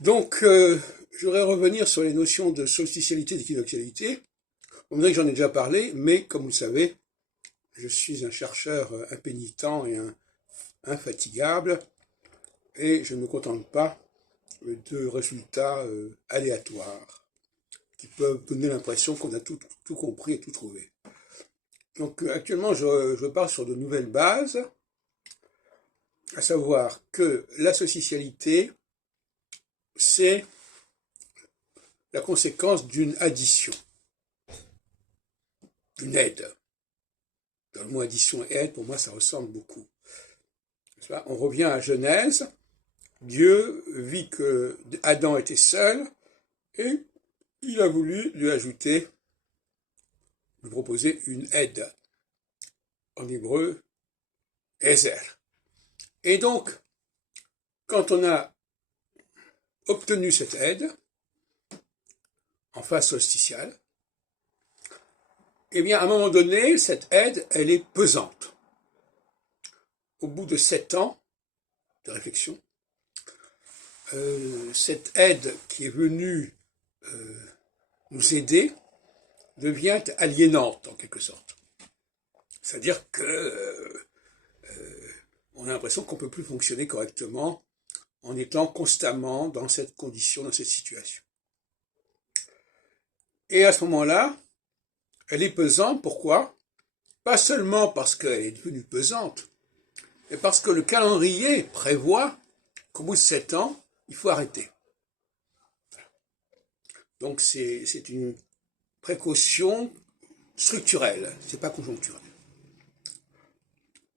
Donc, je voudrais revenir sur les notions de solsticialité et d'équinoxialité. On dirait que j'en ai déjà parlé, mais comme vous le savez, je suis un chercheur impénitent et infatigable, et je ne me contente pas de résultats aléatoires qui peuvent donner l'impression qu'on a tout compris et tout trouvé. Donc actuellement, je pars sur de nouvelles bases, à savoir que la socialité, c'est la conséquence d'une addition, d'une aide. Dans le mot addition et aide, pour moi, ça ressemble beaucoup. On revient à Genèse. Dieu vit que Adam était seul et il a voulu lui ajouter, lui proposer une aide. En hébreu, Ezer. Et donc, quand on a obtenu cette aide, en phase solsticiale, eh bien, à un moment donné, cette aide, elle est pesante. Au bout de 7 ans de réflexion, cette aide qui est venue nous aider devient aliénante, en quelque sorte. C'est-à-dire que on a l'impression qu'on ne peut plus fonctionner correctement en étant constamment dans cette condition, dans cette situation. Et à ce moment-là, elle est pesante, pourquoi? Pas seulement parce qu'elle est devenue pesante, mais parce que le calendrier prévoit qu'au bout de 7 ans, il faut arrêter. Donc c'est une précaution structurelle, c'est pas conjoncturel.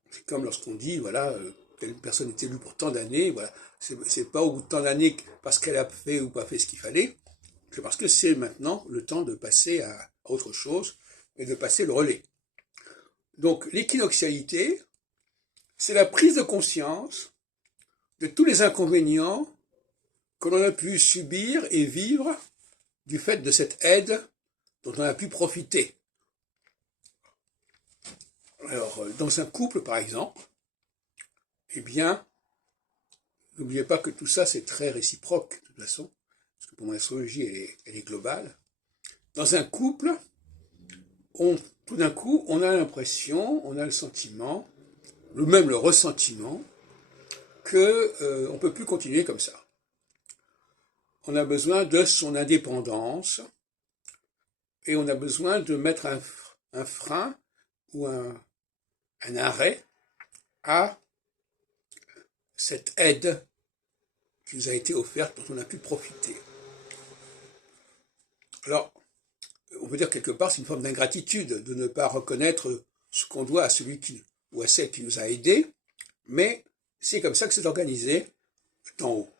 C'est comme lorsqu'on dit, voilà, telle personne est élue pour tant d'années, voilà, c'est pas au bout de tant d'années parce qu'elle a fait ou pas fait ce qu'il fallait, c'est parce que c'est maintenant le temps de passer à autre chose et de passer le relais. Donc l'équinoxialité, c'est la prise de conscience de tous les inconvénients que l'on a pu subir et vivre du fait de cette aide dont on a pu profiter. Alors, dans un couple, par exemple, eh bien, n'oubliez pas que tout ça, c'est très réciproque, de toute façon, parce que pour moi, l'astrologie, elle est globale. Dans un couple, tout d'un coup, on a l'impression, on a le sentiment, même le ressentiment, que on ne peut plus continuer comme ça. On a besoin de son indépendance, et on a besoin de mettre un frein ou un arrêt à cette aide qui nous a été offerte, dont on a pu profiter. Alors, on peut dire quelque part, c'est une forme d'ingratitude de ne pas reconnaître ce qu'on doit à celui ou à celle qui nous a aidés, mais c'est comme ça que c'est organisé d'en haut.